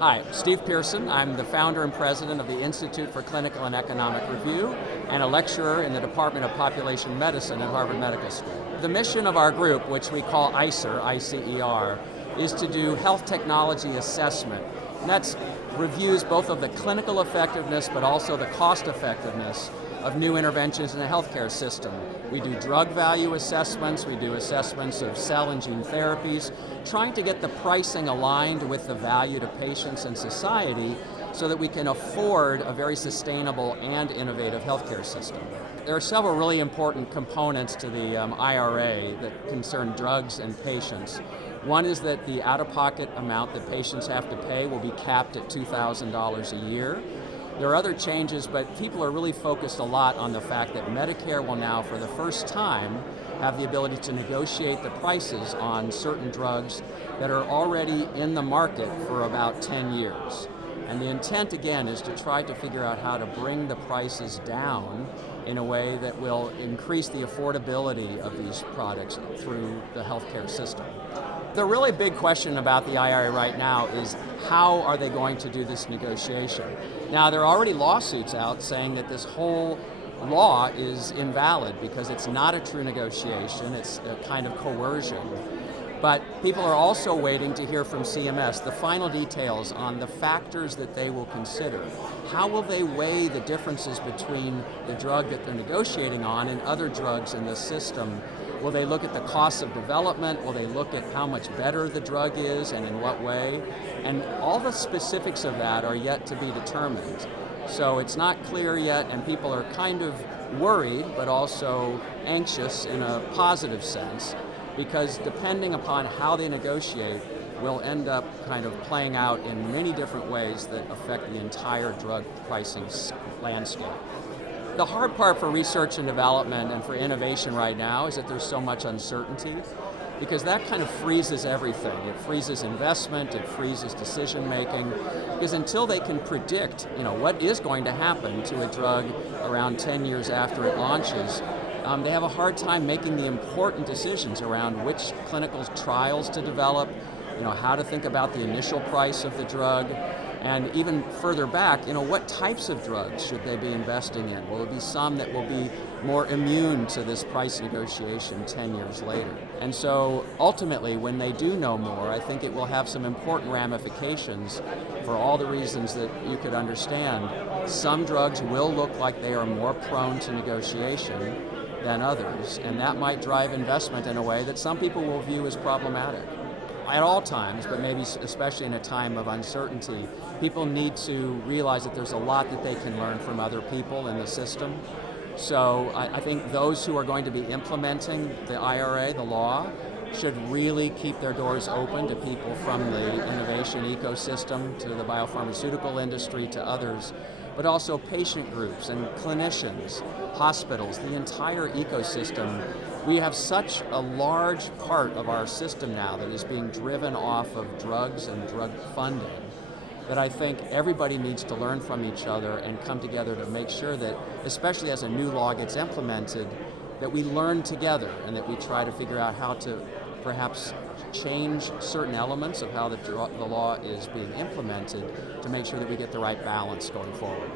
Hi, Steve Pearson. I'm the founder and president of the Institute for Clinical and Economic Review and a lecturer in the Department of Population Medicine at Harvard Medical School. The mission of our group, which we call ICER, I-C-E-R, is to do health technology assessment. And that's reviews both of the clinical effectiveness but also the cost effectiveness of new interventions in the healthcare system. We do drug value assessments, we do assessments of cell and gene therapies, trying to get the pricing aligned with the value to patients and society so that we can afford a very sustainable and innovative healthcare system. There are several really important components to the IRA that concern drugs and patients. One is that the out-of-pocket amount that patients have to pay will be capped at $2,000 a year. There are other changes, but people are really focused a lot on the fact that Medicare will now, for the first time, have the ability to negotiate the prices on certain drugs that are already in the market for about 10 years. And the intent, again, is to try to figure out how to bring the prices down in a way that will increase the affordability of these products through the healthcare system. The really big question about the IRA right now is how are they going to do this negotiation? Now, there are already lawsuits out saying that this whole law is invalid because it's not a true negotiation, it's a kind of coercion. But people are also waiting to hear from CMS the final details on the factors that they will consider. How will they weigh the differences between the drug that they're negotiating on and other drugs in the system? Will they look at the costs of development? Will they look at how much better the drug is and in what way? And all the specifics of that are yet to be determined. So it's not clear yet, and people are kind of worried, but also anxious in a positive sense, because depending upon how they negotiate, will end up kind of playing out in many different ways that affect the entire drug pricing landscape. The hard part for research and development and for innovation right now is that there's so much uncertainty, because that kind of freezes everything. It freezes investment, it freezes decision making, because until they can predict, what is going to happen to a drug around 10 years after it launches, they have a hard time making the important decisions around which clinical trials to develop, how to think about the initial price of the drug, and even further back, what types of drugs should they be investing in? Will there be some that will be more immune to this price negotiation 10 years later? And so ultimately, when they do know more, I think it will have some important ramifications for all the reasons that you could understand. Some drugs will look like they are more prone to negotiation than others, and that might drive investment in a way that some people will view as problematic. At all times, but maybe especially in a time of uncertainty, people need to realize that there's a lot that they can learn from other people in the system. So I think those who are going to be implementing the IRA, the law, should really keep their doors open to people from the innovation ecosystem, to the biopharmaceutical industry, to others, but also patient groups and clinicians, hospitals, the entire ecosystem. We have such a large part of our system now that is being driven off of drugs and drug funding that I think everybody needs to learn from each other and come together to make sure that, especially as a new law gets implemented, that we learn together and that we try to figure out how to perhaps change certain elements of how the law is being implemented to make sure that we get the right balance going forward.